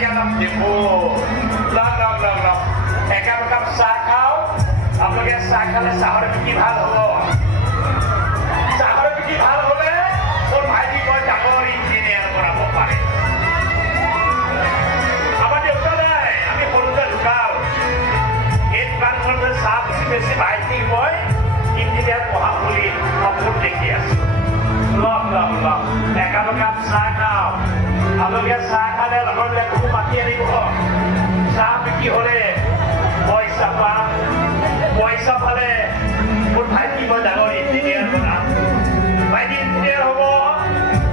একাপ দিব লগ একাপ চাহ খাওঁ আপোনালোকে চাহ খালে চাহৰ বিক্ৰী ভাল হ'ব চাহৰ বিক্ৰী ভাল হ'লে মোৰ ভাইটি মই ডাঙৰ ইঞ্জিনিয়াৰ বনাব পাৰে আমাৰ দেউতা নাই আমি সৰুতে ঢুকাও এই দোকানখনতে চাহ বেছি ভাইটি মই ইঞ্জিনিয়াৰ পঢ়াম বুলি সপোন দেখি আছো লগ একাপ চাহ খাওঁ আপোনালোকে চাহ খালে লগৰ বিলাককো মাতি আনিব চাহ বিক্ৰী হ'লে পইচা পাম পইচা পালে মোৰ ভাইটি মই ডাঙৰ ইঞ্জিনিয়াৰ বনাম ভাইটি ইঞ্জিনিয়াৰ হ'ব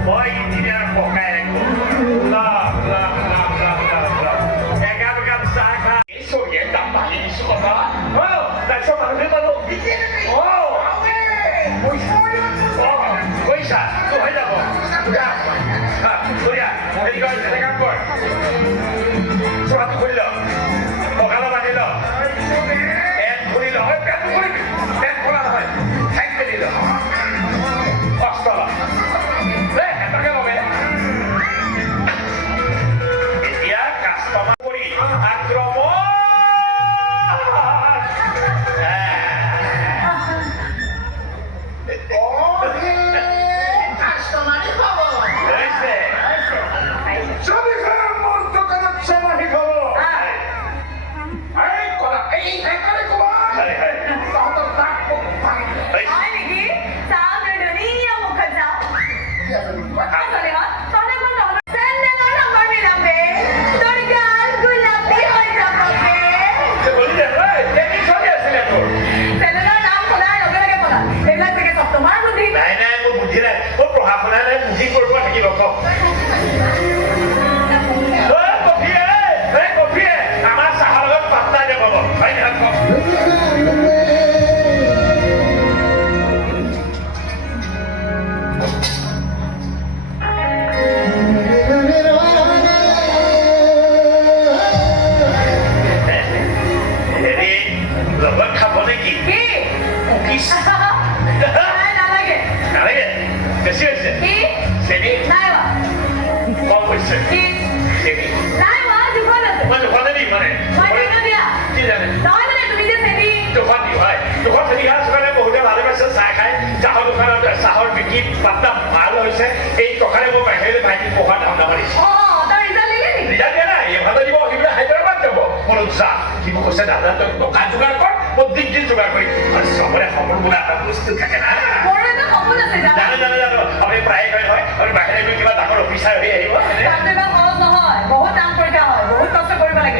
মই ইঞ্জিনিয়াৰ পকাই একাপ চাহ খা এই চৰিয়ে দাম বাঢ়ি দিছো কথা তাৰপিছত মানুহে পালো পইচা হৈ যাব হেৰি কয় এটা কাম কৰ চোৱাটো খুলি ল কঁকালত বান্ধি ল পেট খুলি ল পেট খুলিবি পেট খোলা নহয় ঠেক মেলি ল কষ্ট ল এটাকে লবে এতিয়া কাষ্টমাৰ কৰি আক্ৰমণ চাহৰ বিক্ৰী পাত্তা ভাল হৈছে এই টকাৰে মই বাহিৰলৈ ভাইটি পঢ়া ধান্দা মাৰিছো ৰিজাল্ট দিয়া নাই এভাগে দিব সিবিলাক হায়দৰাবাদ যাব মোৰ উৎসাহ সি মোক কৈছে দাদা তই টকা যোগাৰ কৰ মই দিন যোগাৰ কৰিম আৰু চবৰে সপোন বোলা এটা বস্তু থাকে না জানো আপুনি প্ৰায়ে কয় নহয় আপুনি বাহিৰে গৈ কিবা ডাঙৰ অফিচাৰ হৈ আহিব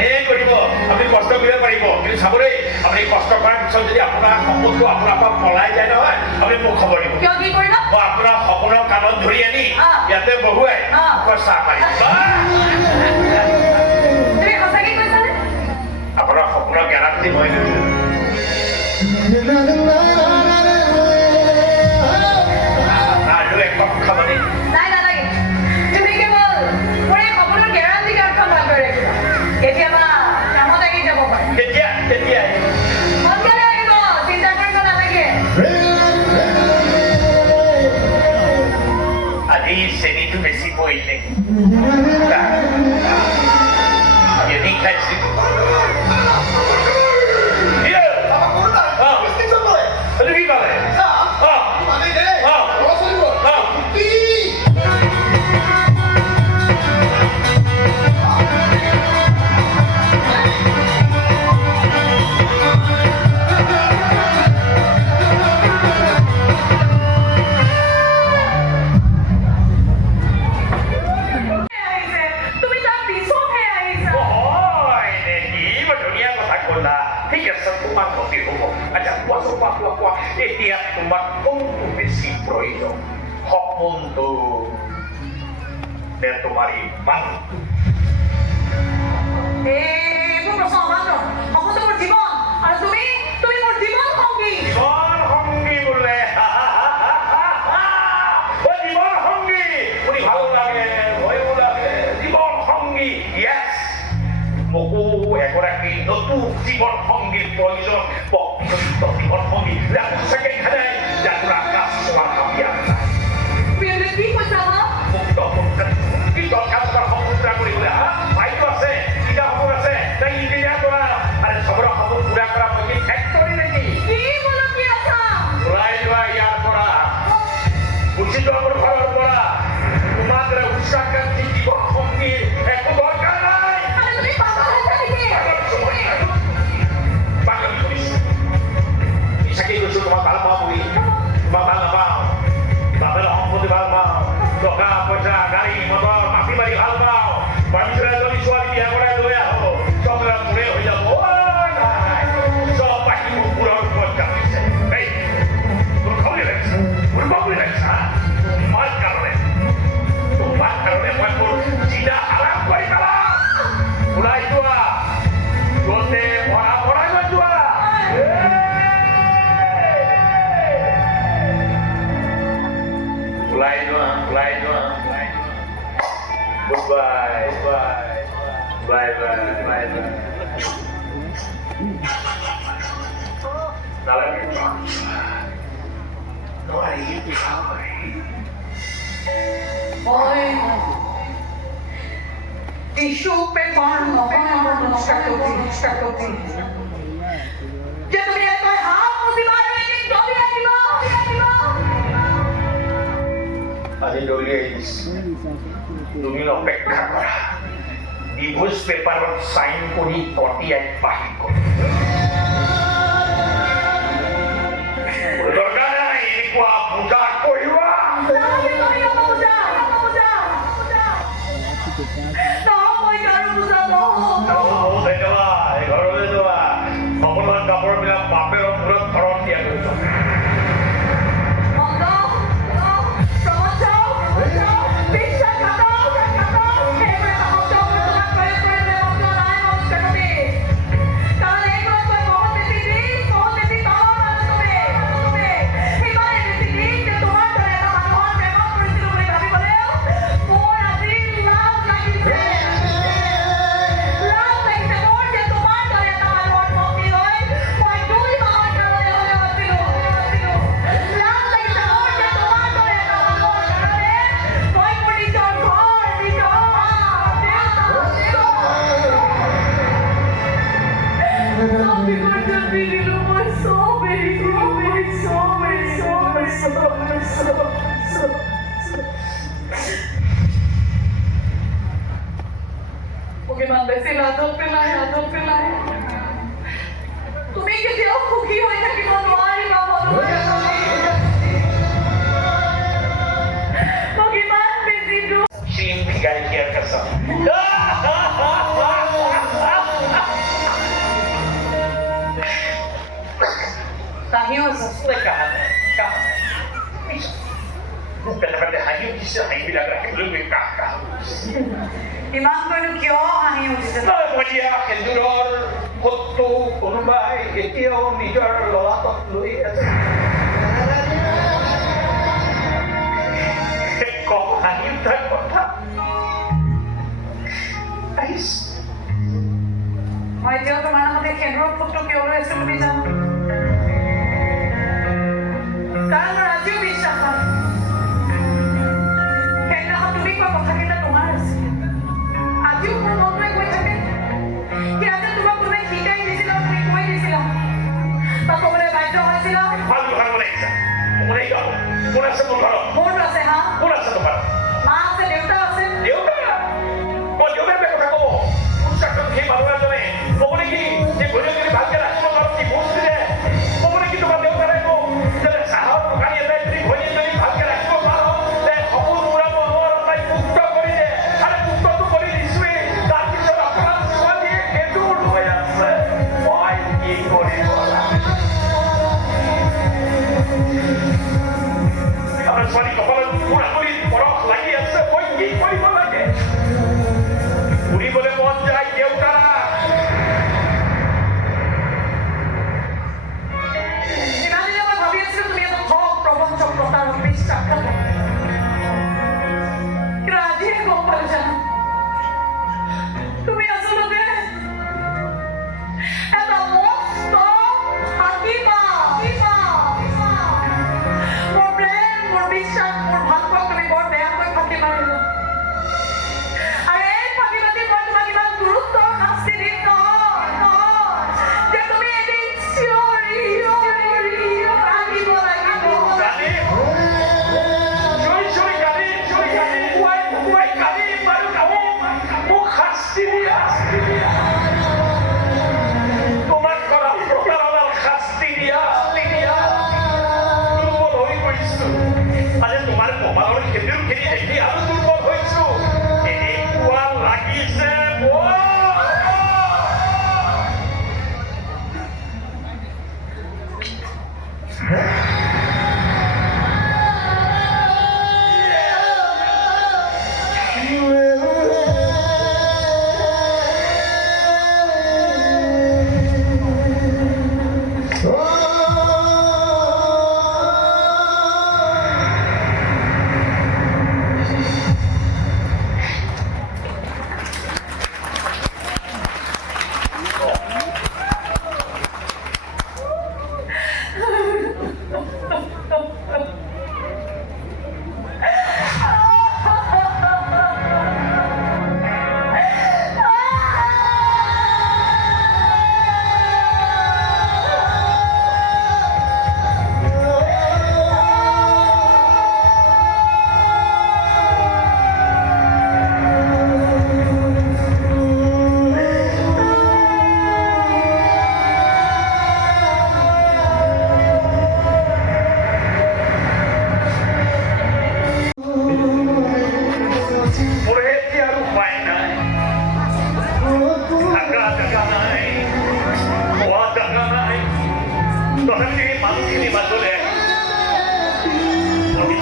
এই কৰিব আপুনি কষ্ট কৰিব পাৰিব কিন্তু চাবলৈ আপুনি কষ্ট কৰাৰ পিছত যদি আপোনাৰ সপোনটো আপোনাৰ পৰা পলাই যায় নহয় আপুনি মোক খবৰ দিব মই আপোনাৰ সপোনৰ কাণত ধৰি আনি ইয়াতে বহুৱাই চাহ পাৰিম আপোনাৰ সপোনৰ গেৰাণ্টি মই আৰু এক কাপ খাবনি আজি চেনিটো বেছি পৰিলে এনে খাইছো কি পালে এতিয়া তোমাক কোনটো বেছি প্ৰয়োজন সপোনটো নে তোমাৰ ইমান জীৱন আৰু তুমি মোৰ জীৱন সংগী বোলে জীৱন সংগী শুনি ভাল লাগে ভয়ো লাগে জীৱন সংগী য়েছ মোকো এগৰাকী নতুন জীৱন সংগীৰ প্ৰয়োজন জীৱন সংগী সঁচাকে খাই যাত্ৰা আকাশ মাথা কি দৰকাৰ সমুদ্ৰা কৰিবলৈ ভাগ্য আছে মাৰি ভাল পাওঁ মানুহজনে যদি ছোৱালী বিয়া কৰাই লৈ আহো চকৰা মোৰে হৈ যাব নাই চব বাকী মোৰ মূৰৰ ওপৰত কাটিছে এই তোৰ খবৰি লাগিছে মোৰ খবৰি লাগিছে তোমাৰ কাৰণে মই মোৰ চিধা আৰাম কৰি পেলাম ওলাই যোৱা য'তে ভৰাই লৈ যোৱা ওলাই যোৱা Goodbye. Bye. Nalalagay mo. Hoy, tissue paper নষ্ট করছি যে তুমি এত হাত মুসিবার মেয়ে দলিয়ে দিব আজি দলিয়াই দিছো তুমি অপেক্ষা কৰা ডিভোৰ্স পেপাৰত সাইন কৰি ততিয়াই বাহিৰ কৰা দৰকাৰ নাই এনেকুৱা পূজা কৰিবা ঘৰলৈ যোৱা সকলোৰে কাপোৰবিলাক বাপেৰৰ মূৰত ঘৰত দিয়া গৈছে তুমি কেতিয়াও সুখী হৈ থাকিব নোৱাৰিবা মোক ইমান বেছি দুখ Shin Pigai Kier Kasam. Kahio আছে Kama. Depende hanya bisa hanya bila lagi lebih kakak. ইমান কৰিলো কিয় হাঁহি উঠিছে Nah, dia kenduror kotu konubai etio নিজৰ ললাটত লৈ আছে কম হাঁহি উঠাৰ কথা মই এতিয়াও তোমাৰ নামতে কেন্দ্ৰৰ ফটো কিয় লৈ আছো বুলি জানো কাৰণ মোৰ আজিও বিশ্বাস হয় সেইদিনাখন তুমি কোৱা কথাকেইটা তোমাৰ আছে আজিও মোৰ মনটোৱে কৈ থাকে কি আজি তোমাক কোনোবাই শিকাই দিছিল আৰু তুমি কৈ দিছিলা বা ক'বলৈ বাধ্য হৈছিলা ভাল দোকান বনাইছা কোনে গাব কোন আছে মোৰ ঘৰত মোৰতো আছে হা কোন আছে তোমাৰ মা আছে দেউতা আছে দেউতা মই দেউতাৰ কথা ক'ব পুস্তকখন সেই মানুহ এজনে ক'ব নেকি যে ঘৈণীয়েকজনী ভালকে ৰাখিব নোৱাৰো কি বস্তু দে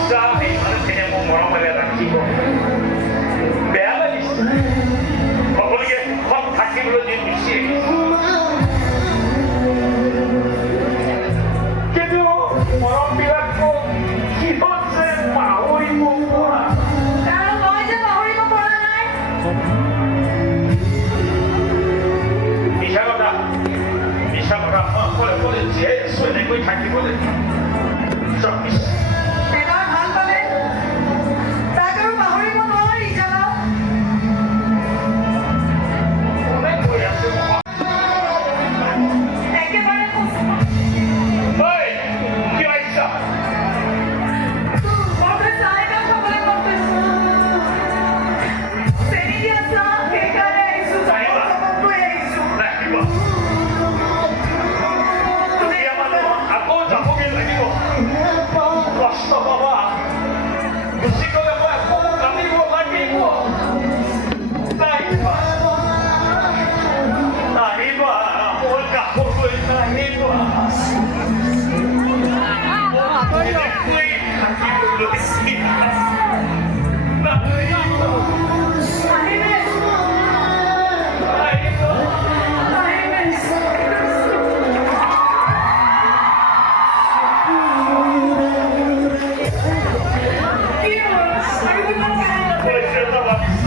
이만은 그냥 뭐 뭐라고 해야 되나 매화가 있어 거기에 확 다시 불러진 미씨 그래도 뭐라고 비갖고 기본세 마오리 먹고라 Kalau kau aja bahu lima bola naik. 미샤가라 꼬리 제 손에 거기 다기거든 좀 Pero hal bale. Takkan bahu lima bola di jalan. Ekebaре kusuma. 어이 기와 있어 Motor saya kan kembali motor. Seni dia sah kekare isu. Saya, Pak. Motor ya isu. 나 이거 그야말로 아고 자고개 아니고 왔어 봐봐 무식거가 뭐야 꼭 감리고 말리고 나 이봐 뭘까 보고 있다 이봐 거의 감기로 있습니다 나 이봐 Ahimes. 나 이봐 Ahimes. Kira, aku nak kaya. 그래서 왔어